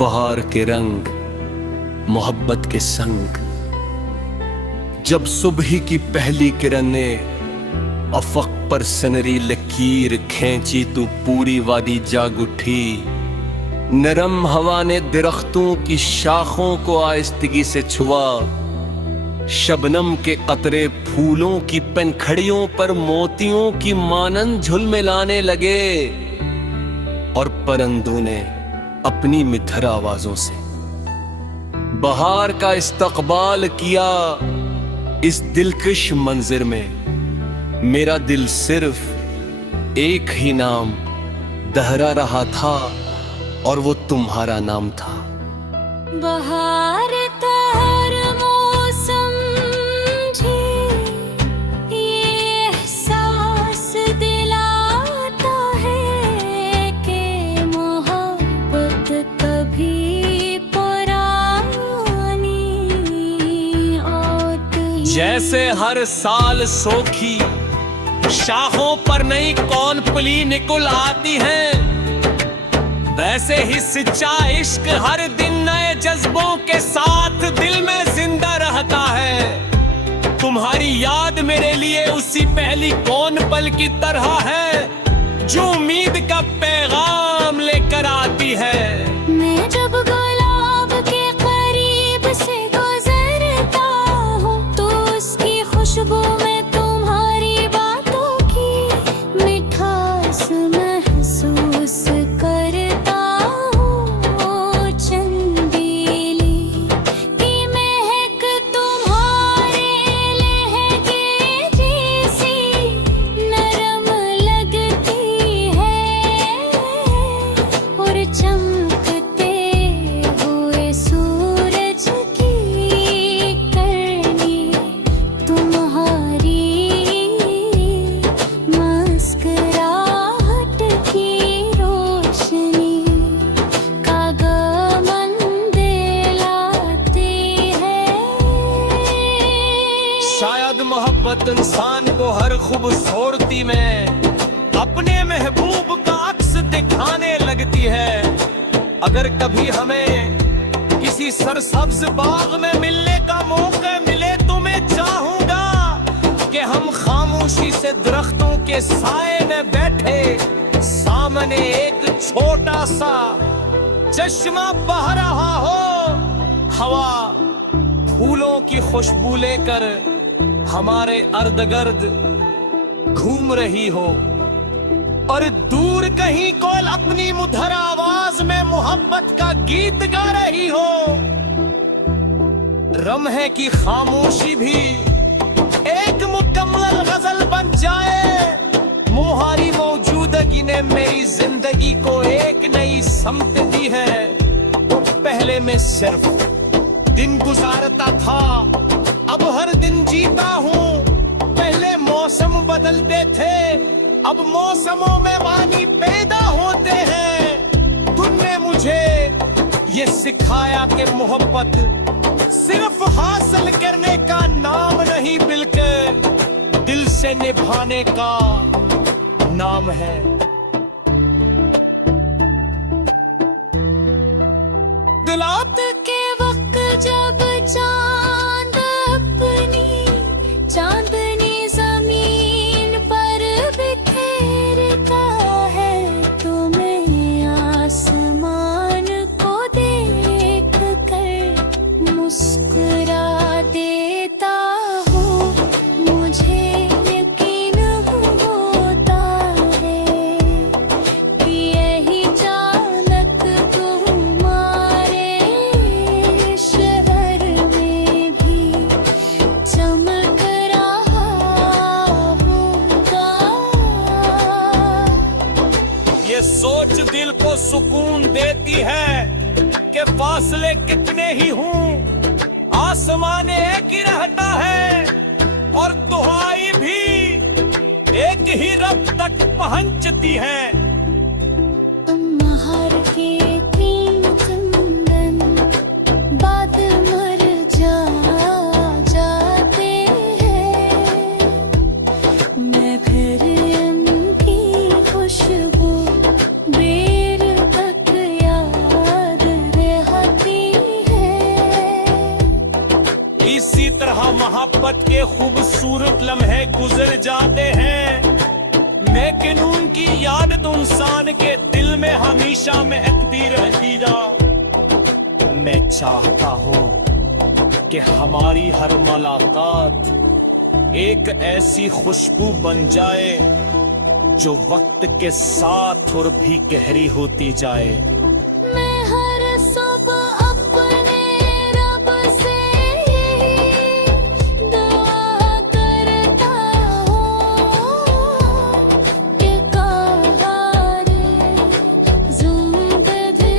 बहार के रंग मोहब्बत के संग। जब सुबह की पहली किरण ने अफक पर सनरी लकीर खींची, तू पूरी वादी जाग उठी। नरम हवा ने दरख्तों की शाखों को आहिस्तगी से छुआ। शबनम के कतरे फूलों की पनखड़ियों पर मोतियों की मानंद झुलमिलाने लगे, और परिंदों ने अपनी मिठर आवाजों से बहार का इस्तकबाल किया। इस दिलकश मंजिर में मेरा दिल सिर्फ एक ही नाम दोहरा रहा था, और वो तुम्हारा नाम था। बहार का हर मौसम ये एहसास दिलाता है कि मोहब्बत कभी पुरानी होती। जैसे हर साल सोखी शाखों पर नई कौन पुली निकल आती है, वैसे ही सच्चा इश्क हर दिन नए जज्बों के साथ दिल में जिंदा रहता है। तुम्हारी याद मेरे लिए उसी पहली कौन पल की तरह है जो उम्मीद का पैगाम लेकर आती है। मैं जब गुलाब के करीब से गुजरता हूँ तो उसकी खुशबू में तुम्हारी बातों की मिठास महसूस करता हूँ। चंदेली की महक तुम्हारे लहके जैसी नरम लगती है, और चमकते हुए सूरज की करनी तुम्हारी मुस्कुराहट की रोशनी का गमन दिलाती है। शायद मोहब्बत इंसान को हर खूबसूरती में अपने महबूब का अक्स दिखाने लगती है। अगर कभी हमें किसी सरसब्ज बाग में मिलने का मौका मिले तो मैं चाहूंगा कि हम खामोशी से दरख्तों के साए में बैठे सामने एक छोटा सा चश्मा बह रहा हो। हवा फूलों की खुशबू लेकर हमारे इर्द-गिर्द घूम रही हो, और दूर कहीं कोयल अपनी मधुर आवाज में मोहब्बत का गीत गा रही हो। लम्हे की खामोशी भी एक मुकम्मल गजल बन जाए। तुम्हारी मौजूदगी ने मेरी जिंदगी को एक नई समत दी है। पहले मैं सिर्फ दिन गुजारता था, अब हर दिन जीता हूँ। पहले मौसम बदलते थे, अब मौसमों में वानी पैदा होते हैं। तुमने मुझे ये सिखाया कि मोहब्बत सिर्फ हासिल करने का नाम नहीं, बल्कि दिल से निभाने का नाम है। रात के वक्त जब चांद अपनी चांदनी जमीन पर बिखेरता है, तो मैं आसमान को देख कर मुस्कुरा देता हूँ। मुझे यकीन होता है कि यही चालक तुम्हारे शहर में भी चमक रहा होगा। ये सोच दिल को सुकून देती है कि फासले कितने ही हों, आसमान एक ही रहता है, और दुआएं भी एक ही रब तक पहुंचती है। महर के तीन चंदन बाद मर जाते हैं, मैं फिर उनकी खुशबू देर तक याद इसी तरह मोहब्बत के खूबसूरत लम्हे गुजर जाते हैं, लेकिन उनकी याद तो इंसान के दिल में हमेशा महकती रहेगा। मैं चाहता हूँ कि हमारी हर मुलाकात एक ऐसी खुशबू बन जाए जो वक्त के साथ और भी गहरी होती जाए। मैं हर सुबह अपने रब से दुआ करता हूँ कि कहारे ज़िंदगी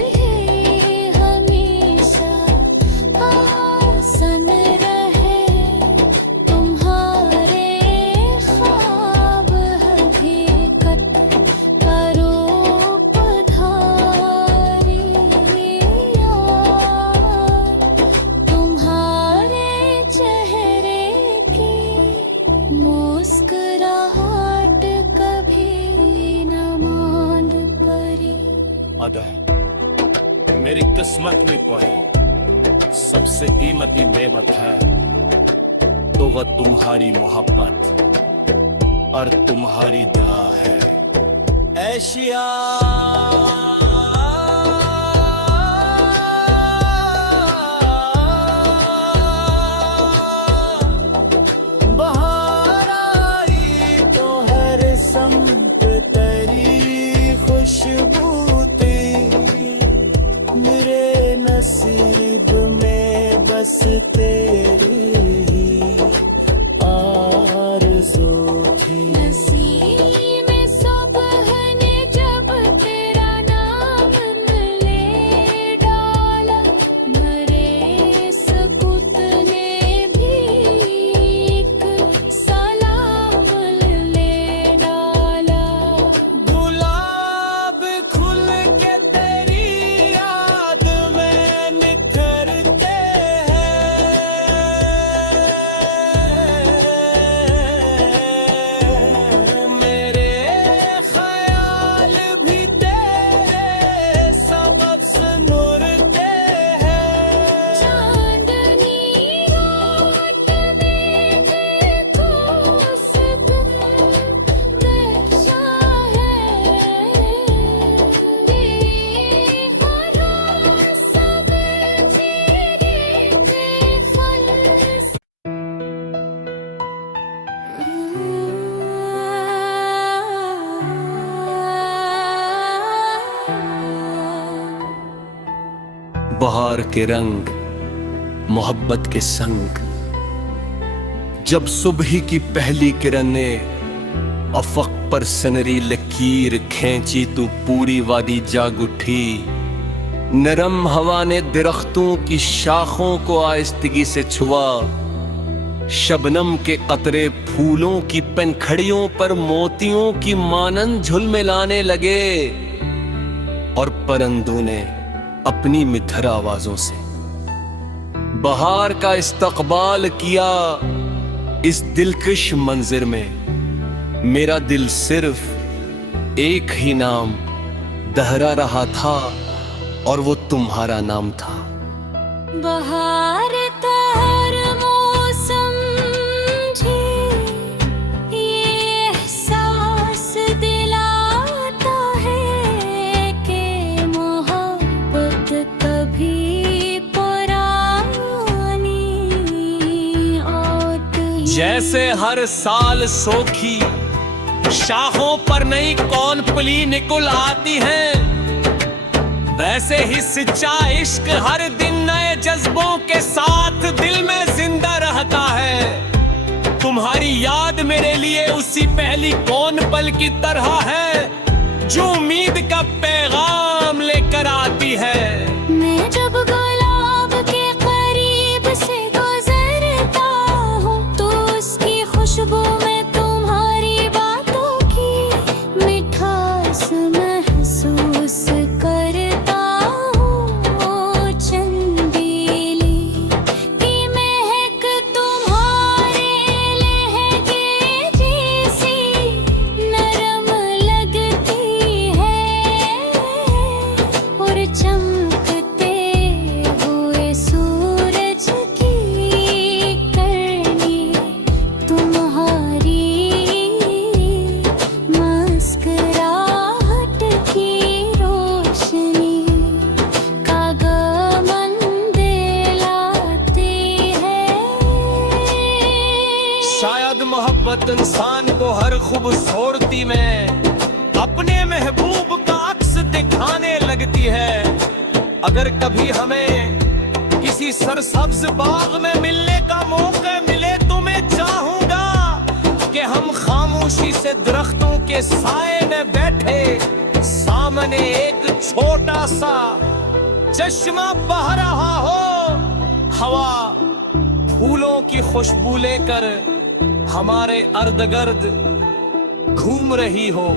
हमेशा आसान रहे, तुम्हारे ख्वाब हकीकत करो पधारी यार, तुम्हारे चेहरे की मुस्कुराहट कभी न मांद परी। अदा मेरी किस्मत में कोई सबसे कीमती नेमत है तो वह तुम्हारी मोहब्बत और तुम्हारी दुआ है। ऐशिया बहार आई तो हर संग तेरी खुशबू तेरी, मेरे नसीब में बस तेरी ही आरज़ू थी। नसीब में सुबह ने जब तेरा नाम ले डाला, मरे सकुत ने भी एक सलाम ले डाला। गुलाब खुल के तेरी याद में निखरते हैं, मेरे ख्याल भी तेरे सबब से नूरते हैं। चांदनी रात में देखो सदर दशा है, बेहरा सब चेहरे के फल। बहार के रंग मोहब्बत के संग, जब सुबह की पहली किरणें अफक पर सनरी लकीर खींची तो पूरी वादी जाग उठी। नरम हवा ने दरख्तों की शाखों को आहिस्तगी से छुआ, शबनम के कतरे फूलों की पनखड़ियों पर मोतियों की मानंद झुलमिलाने लगे, और परिंदों ने अपनी मिठर आवाजों से बहार का इस्तकबाल किया। इस दिलकश मंजिर में मेरा दिल सिर्फ एक ही नाम दोहरा रहा था, और वो तुम्हारा नाम था। बहार का हर मौसम ये एहसास दिलाता है कि मोहब्बत कभी पुरानी होती। जैसे हर साल सोखी शाखों पर नई कौन पुली निकल आती है, वैसे ही सच्चा इश्क हर दिन नए जज्बों के साथ दिल में जिंदा रहता है। तुम्हारी याद मेरे लिए उसी पहली कौन पल की तरह है जो उम्मीद का पैगाम लेकर आती है। मैं जब गुलाब के करीब से गुजरता हूँ तो उसकी खुशबू में तुम्हारी बातों की मिठास महसूस करता हूँ। चंदेली की महक तुम्हारे लहके जैसी नरम लगती है, और चमक मोहब्बत इंसान को हर खूबसूरती में अपने महबूब का अक्स दिखाने लगती है। अगर कभी हमें किसी सरसब्ज बाग में मिलने का मौका मिले तो मैं चाहूंगा कि हम खामोशी से दरख्तों के साए में बैठे सामने एक छोटा सा चश्मा बह रहा हो, हवा फूलों की खुशबू लेकर हमारे अर्द गिर्द घूम रही हो,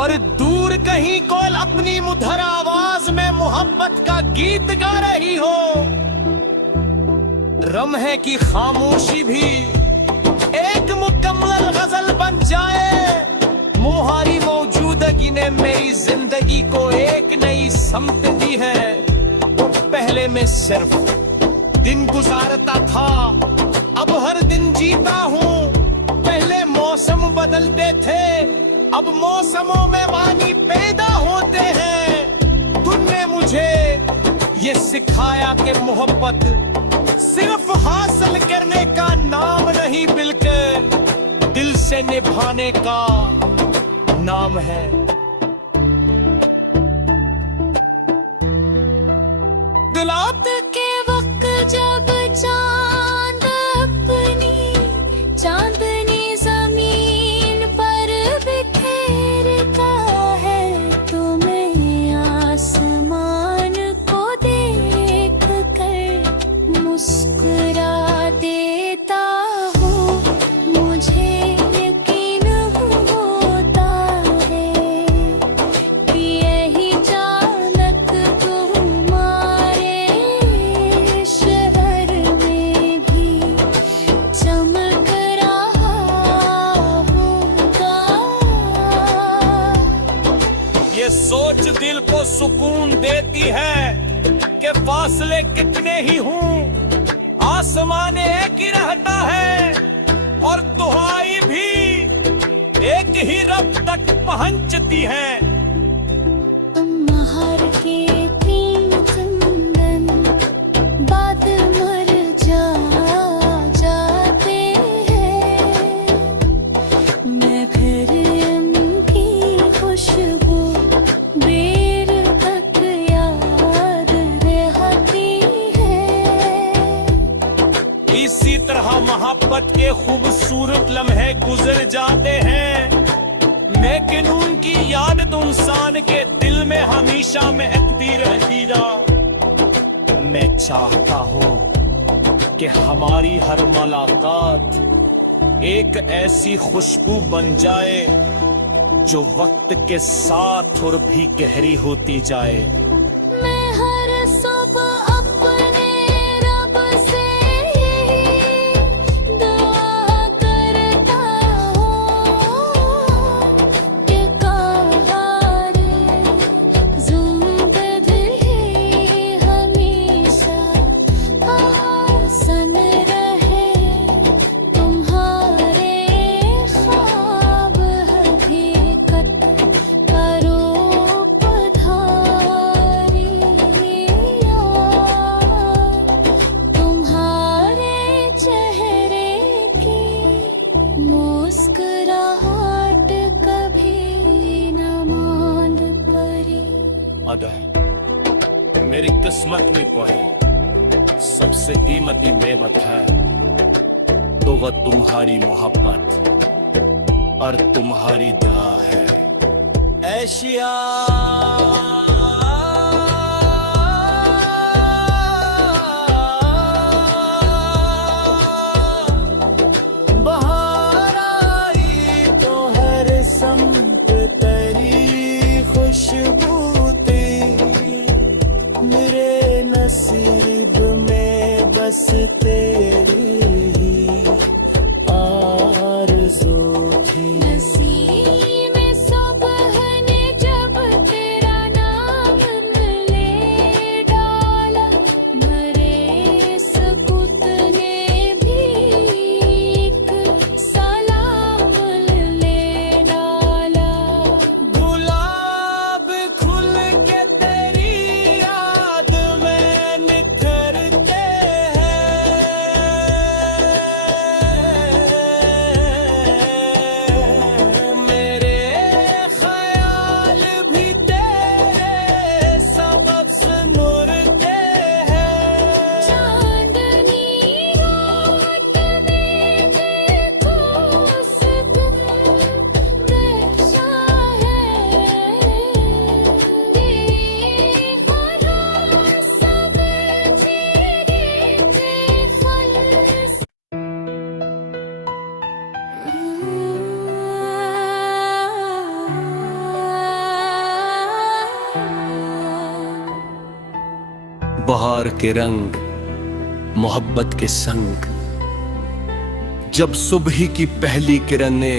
और दूर कहीं कोयल अपनी मधुर आवाज में मोहब्बत का गीत गा रही हो। लम्हे की खामोशी भी एक मुकम्मल गजल बन जाए। तुम्हारी मौजूदगी ने मेरी जिंदगी को एक नई समत दी है। पहले मैं सिर्फ दिन गुजारता था, अब हर दिन जीता हूँ। पहले मौसम बदलते थे, अब मौसमों में वानी पैदा होते हैं। तुमने मुझे ये सिखाया कि मोहब्बत सिर्फ हासिल करने का नाम नहीं बल्कि दिल से निभाने का नाम है। रात के वक्त जब चांद अपनी चांदनी जमीन पर बिखेरता है, तो मैं आसमान को देख कर मुस्कुरा देता हूँ। मुझे यकीन होता है कि यही चालक तुम्हारे शहर में भी चमक रहा होगा। ये सोच दिल को सुकून देती है कि फासले कितने ही हों, आसमान एक ही रहता है और दुआएं भी एक ही रब तक पहुंचती है। महर के तीन चंदन बाद मर जाते हैं, मैं फिर उनकी खुशबू देर तक याद रहती है। इसी तरह मोहब्बत के खूबसूरत लम्हे गुजर जाते हैं, लेकिन उनकी याद तो इंसान के दिल में हमेशा महकती रहेगी। मैं चाहता हूँ कि हमारी हर मुलाकात एक ऐसी खुशबू बन जाए जो वक्त के साथ और भी गहरी होती जाए। मैं हर सुबह अपने रब से दुआ करता हूँ कि कहारे जिंदगी हमेशा आसान रहे। तुम्हारे ख्वाब हकीकत करो पधारी, तुम्हारे चेहरे की मुस्कुराहट कभी न मांद परी। अदा मेरी किस्मत में कोई सबसे कीमती नेमत है तो वह तुम्हारी मोहब्बत और तुम्हारी दुआ है। ऐशिया बहार आई तो हर संत तेरी खुशबू तेरी, मेरे नसीब में बस तेरी ही आरज़ू थी। नसीब में सुबह ने जब तेरी बहार के रंग मोहब्बत के संग, जब सुबह की पहली किरण ने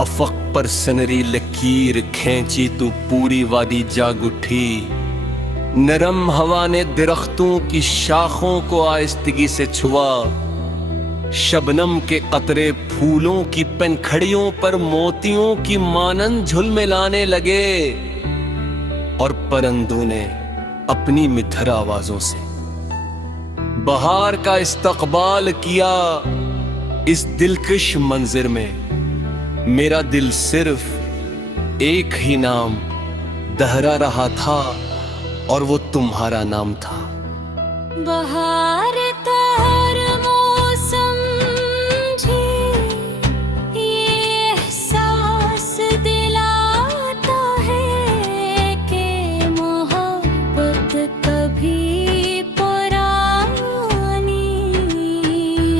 अफक पर सनरी लकीर खींची तो पूरी वादी जाग उठी। नरम हवा ने दरख्तों की शाखों को आहिस्तगी से छुआ। शबनम के कतरे फूलों की पनखड़ियों पर मोतियों की मानंद झुलमिलाने लगे और परिंदों ने अपनी मिठर आवाजों से बहार का इस्तकबाल किया। इस दिलकश मंजिर में मेरा दिल सिर्फ एक ही नाम दोहरा रहा था और वो तुम्हारा नाम था। बहार तो हर मौसम जी ये एहसास दिलाता है कि मोहब्बत कभी पुरानी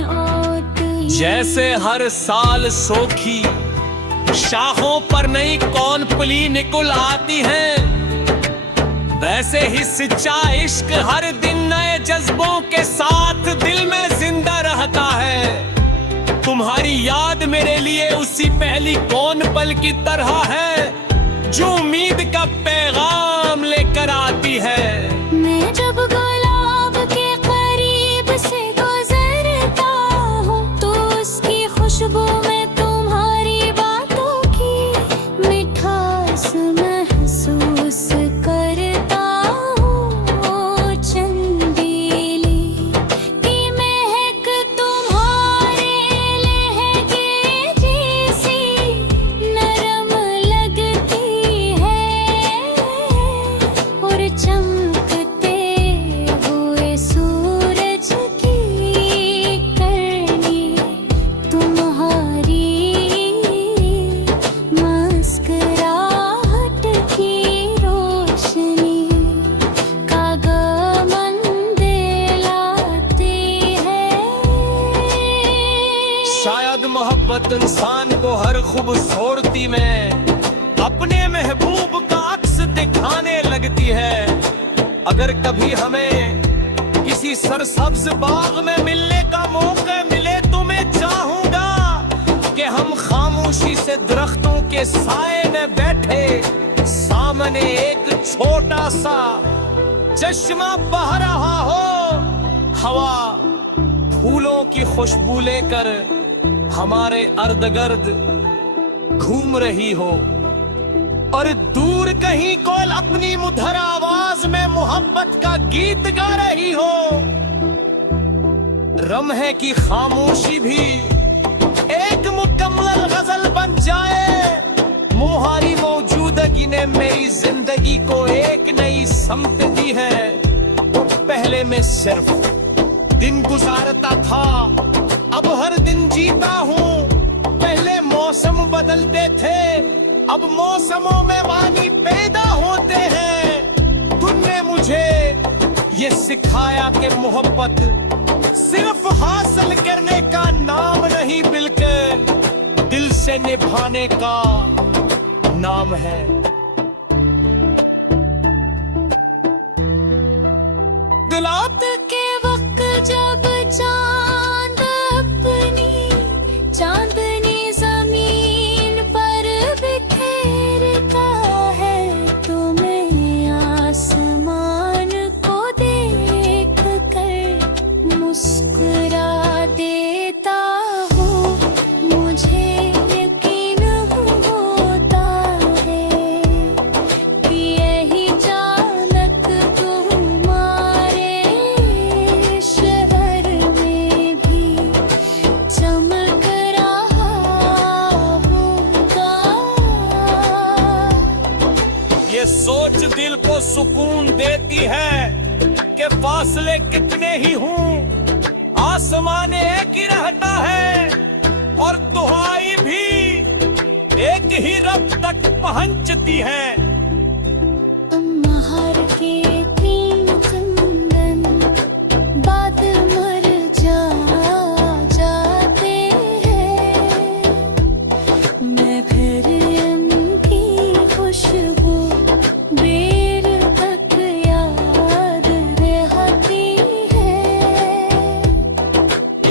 होती। जैसे हर साल सोखी शाखों पर नई कौन पुली निकल आती है, वैसे ही सच्चा इश्क हर दिन नए जज्बों के साथ दिल में जिंदा रहता है। तुम्हारी याद मेरे लिए उसी पहली कौन पल की तरह है जो उम्मीद का पैगाम लेकर आती है। मैं जब गुलाब के करीब से गुजरता हूँ तो उसकी खुशबू में तुम्हारी बातों की मिठास महसूस करता हूँ। चंदेली की महक तुम्हारे लहके जैसी नरम लगती है और चमकते हुए सूरज की करनी तुम्हारी मुस्कुराहट की रोशनी का गमन दिलाती है। शायद मोहब्बत इंसान को हर खूबसूरती में अपने महबूब का अक्स दिखाने लगती है। अगर कभी हमें किसी सरसब्ज बाग में मिलने का मौका मिले तो मैं चाहूंगा कि हम खामोशी से दरख्तों के साए में बैठे सामने एक छोटा सा चश्मा बह रहा हो, हवा फूलों की खुशबू लेकर हमारे अर्द-गिर्द घूम रही हो और दूर कहीं कोयल अपनी मधुर आवाज में मोहब्बत का गीत गा रही हो। लम्हे की खामोशी भी एक मुकम्मल गजल बन जाए। तुम्हारी मौजूदगी ने मेरी जिंदगी को एक नई समत दी है। पहले मैं सिर्फ दिन गुजारता था, अब हर दिन जीता हूँ। पहले मौसम बदलते थे, अब मौसमों में वानी पैदा होते हैं। तुमने मुझे ये सिखाया कि मोहब्बत सिर्फ हासिल करने का नाम नहीं बल्कि दिल से निभाने का नाम है। रात के वक्त जब चांद अपनी चांदनी जमीन पर बिखेरता है तो मैं आसमान को देख कर मुस्कुरा देता हूँ। मुझे यकीन होता है कि यही चालक तुम्हारे शहर में भी चमक रहा होगा। ये सोच दिल को सुकून देती है कि फासले कितने ही हों, आसमान एक ही रहता है और दुआएं भी एक ही रब तक पहुंचती है। महर के तीन चंदन बाद मर जाते हैं। मैं फिर उनकी खुशबू देर तक याद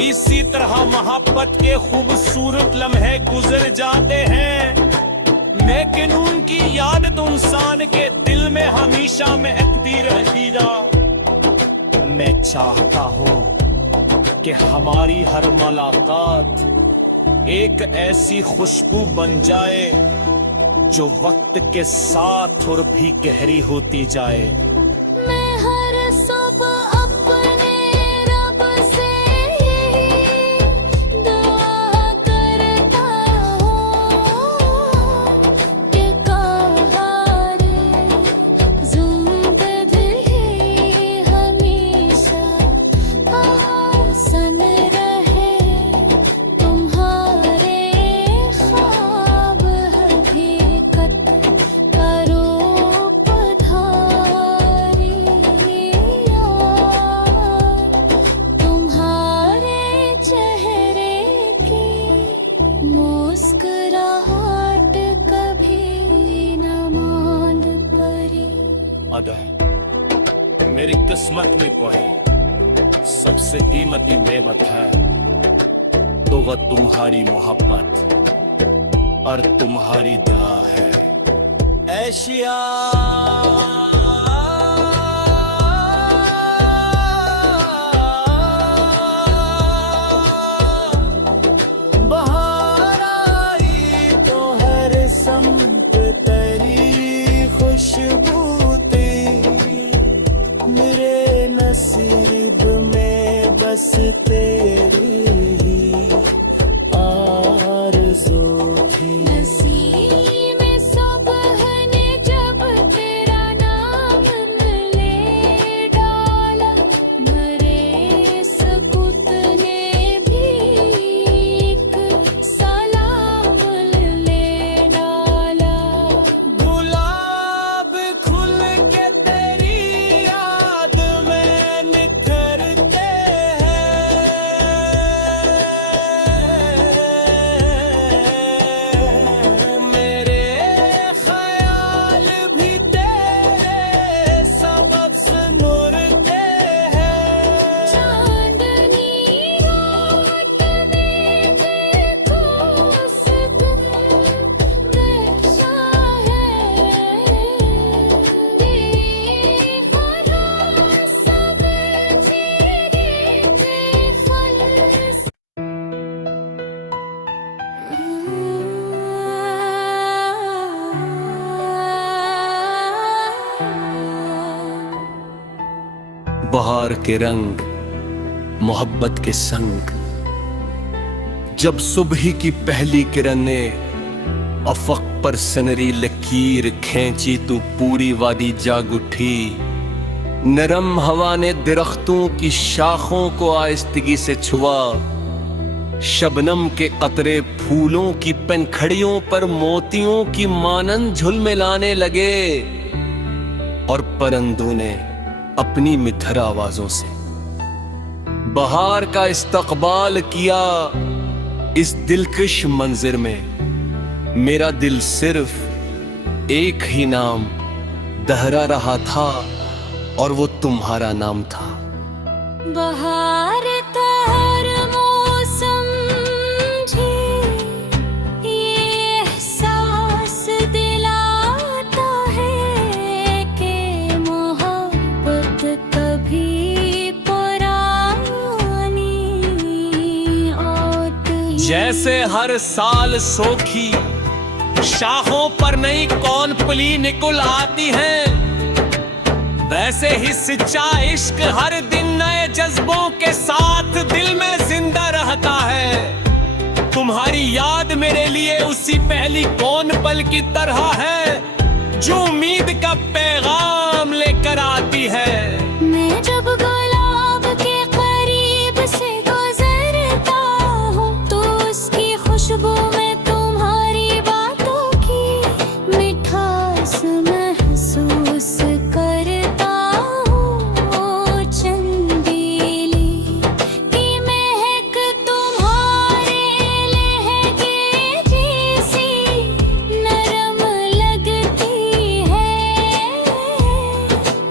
इसी तरह मोहब्बत के खूबसूरत लम्हे गुजर जाते हैं, लेकिन उनकी याद तो इंसान के दिल में हमेशा महकती रहेगा। मैं चाहता हूँ कि हमारी हर मुलाकात एक ऐसी खुशबू बन जाए जो वक्त के साथ और भी गहरी होती जाए। मैं हर सुबह अपने रब से दुआ करता हूँ कि कहारे ज़िंदगी हमेशा आसान रहे, तुम्हारे ख्वाब हकीकत करो पधारी यार, तुम्हारे चेहरे की मुस्कुराहट कभी न मांद परी। अदा मेरी किस्मत में कोई सबसे कीमती नेमत है तो वह तुम्हारी मोहब्बत और तुम्हारी दुआ है। ऐशिया बहार आई तो हर संप तेरी खुशबू तेरी, मेरे नसीब में बस तेरी ही आरज़ू थी। नसीब में सुबह ने जब तेरा नाम ले डाला, मरे सकुत ने भी एक सलाम ले डाला। गुलाब खुल के तेरी याद में निखरते हैं, मेरे ख्याल भी तेरे सबब से नुरते हैं। चांदनी रात में देखो सिर्फ नशा है, बेहरा सब चेहरे पे खल्स। बहार के रंग मोहब्बत के संग, जब सुबह की पहली किरण ने अफक पर सनरी लकीर खींची तो पूरी वादी जाग उठी। नरम हवा ने दरख्तों की शाखों को आहिस्तगी से छुआ, शबनम के कतरे फूलों की पनखड़ियों पर मोतियों की मानंद झुलमिलाने लगे, और परिंदों ने अपनी मिठर आवाजों से बहार का इस्तकबाल किया। इस दिलकश मंजिर में मेरा दिल सिर्फ एक ही नाम दोहरा रहा था, और वो तुम्हारा नाम था। बहार तो हर मौसम झे ये एहसास दिलाता है कि मोहब्बत कभी पुरानी होती। जैसे हर साल सोखी शाखों पर नई कौन पुली निकल आती है, वैसे ही सच्चा इश्क हर दिन नए जज्बों के साथ दिल में जिंदा रहता है। तुम्हारी याद मेरे लिए उसी पहली कौन पल की तरह है जो उम्मीद का पैगाम लेकर आती है। मैं जब गुलाब के करीब से गुजरता हूँ तो उसकी खुशबू में तुम्हारी बातों की मिठास महसूस करता हूँ। चंदेली की महक तुम्हारे लहके जैसी नरम लगती है,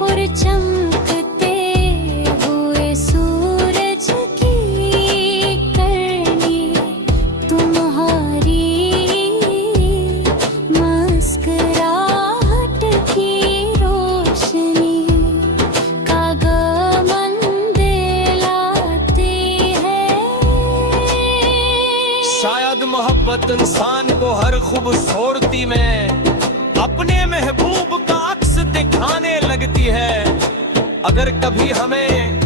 और चमक मोहब्बत इंसान को हर खूबसूरती में अपने महबूब का अक्स दिखाने लगती है। अगर कभी हमें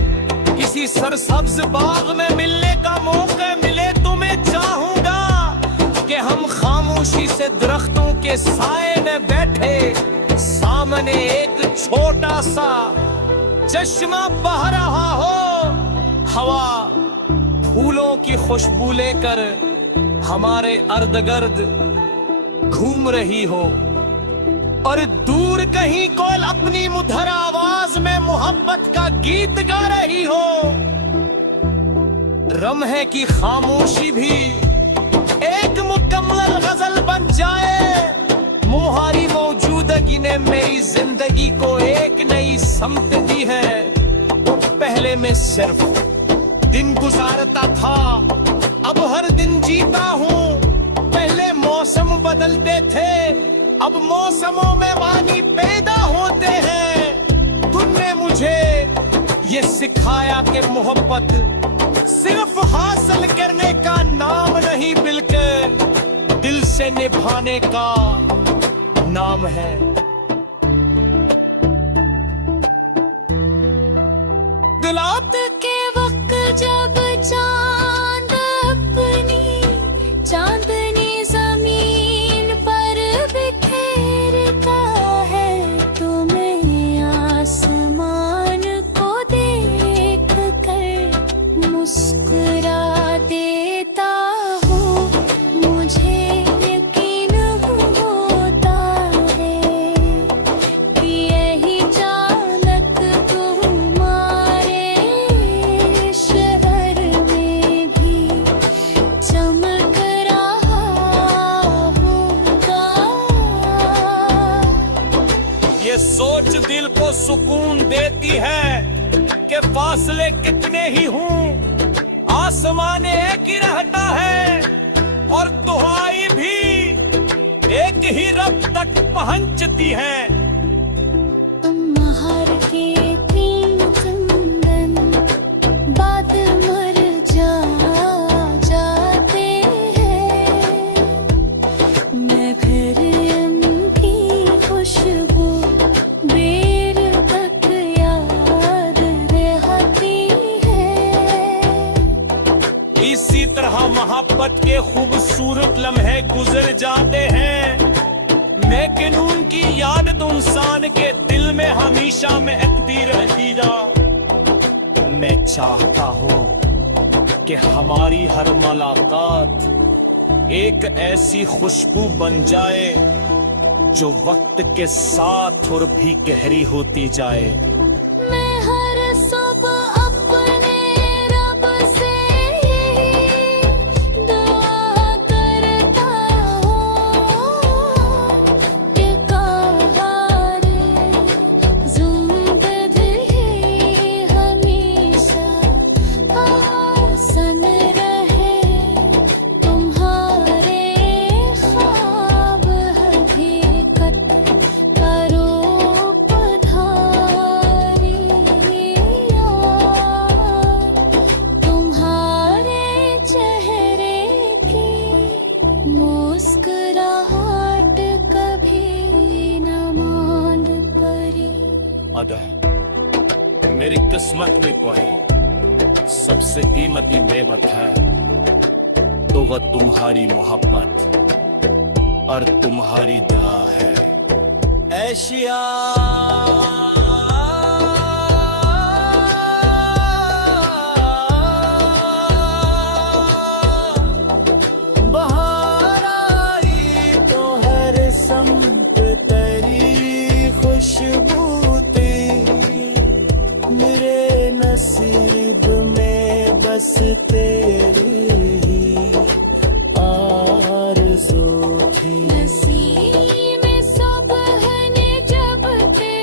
किसी सरसब्ज बाग में मिलने का मौका मिले तो मैं चाहूंगा कि हम खामोशी से दरख्तों के साए में बैठे सामने एक छोटा सा चश्मा बह रहा हो, हवा फूलों की खुशबू लेकर हमारे अर्द-गिर्द घूम रही हो, और दूर कहीं कोयल अपनी मधुर आवाज में मोहब्बत का गीत गा रही हो। लम्हे की खामोशी भी एक मुकम्मल गजल बन जाए। तुम्हारी मौजूदगी ने मेरी जिंदगी को एक नई समत दी है। पहले मैं सिर्फ दिन गुजारता था, अब हर दिन जीता हूँ। पहले मौसम बदलते थे, अब मौसमों में वानी पैदा होते हैं। तुमने मुझे ये सिखाया कि मोहब्बत सिर्फ हासिल करने का नाम नहीं बल्कि दिल से निभाने का नाम है। रात के वक्त जब चांद अपनी चांदनी जमीन पर बिखेरता है, तो मैं आसमान को देख कर मुस्कुरा देता हूँ। मुझे यकीन होता है कि यही चालक तुम्हारे शहर में भी चमक रहा होगा। ये सोच दिल को सुकून देती है कि फासले कितने ही हों, आसमान एक ही रहता है और दुआएं भी एक ही रब तक पहुंचती है। महर के तीन चंदन बाद मर जाते हैं, मैं फिर उनकी खुशबू देर तक याद रहती है। इसी तरह मोहब्बत के खूबसूरत लम्हे गुजर जाते हैं, लेकिन उनकी याद तो इंसान के दिल में हमेशा महकती रहेगी। मैं चाहता हूँ कि हमारी हर मुलाकात एक ऐसी खुशबू बन जाए जो वक्त के साथ और भी गहरी होती जाए। मैं हर सुबह अपने रब से दुआ करता हूँ कि कहारे जिंदगी हमेशा आसान रहे। तुम्हारे ख्वाब हकीकत करो पधारी यार, तुम्हारे चेहरे की मुस्कुराहट कभी न मांद परी। अदा मेरी किस्मत में कोई सबसे कीमती नेमत है तो वह तुम्हारी मोहब्बत और तुम्हारी दुआ है। ऐशिया बहार आई तो हर संत तेरी खुशबू तेरी, मेरे नसीब में बस तेरी ही आरज़ू थी। नसीब में सुबह ने जब तेरे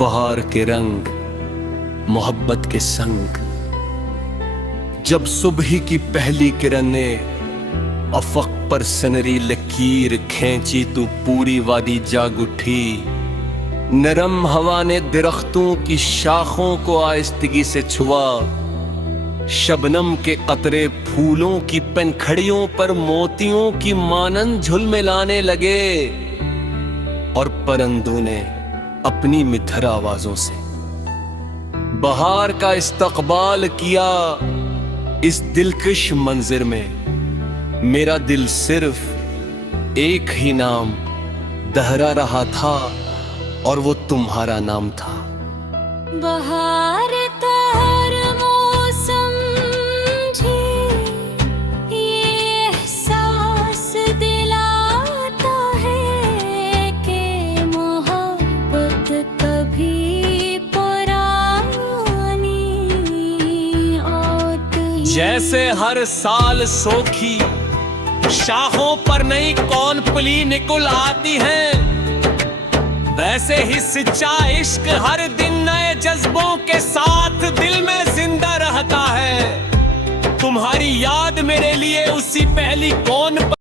बहार के रंग मोहब्बत के संग। जब सुबह की पहली किरण ने अफक पर सनरी लकीर खींची तो पूरी वादी जाग उठी। नरम हवा ने दरख्तों की शाखों को आहिस्तगी से छुआ। शबनम के कतरे फूलों की पनखड़ियों पर मोतियों की मानंद झुलमिलाने लगे और परिंदों ने अपनी मिठर आवाजों से बहार का इस्तकबाल किया। इस दिलकश मंजिर में मेरा दिल सिर्फ एक ही नाम दोहरा रहा था और वो तुम्हारा नाम था। बहार का हर मौसम ये एहसास दिलाता है कि मोहब्बत कभी पुरानी होती। जैसे हर साल सोखी शाखों पर नई कौन पुली निकल आती है, वैसे ही सच्चा इश्क हर दिन नए जज्बों के साथ दिल में जिंदा रहता है। तुम्हारी याद मेरे लिए उसी पहली कौन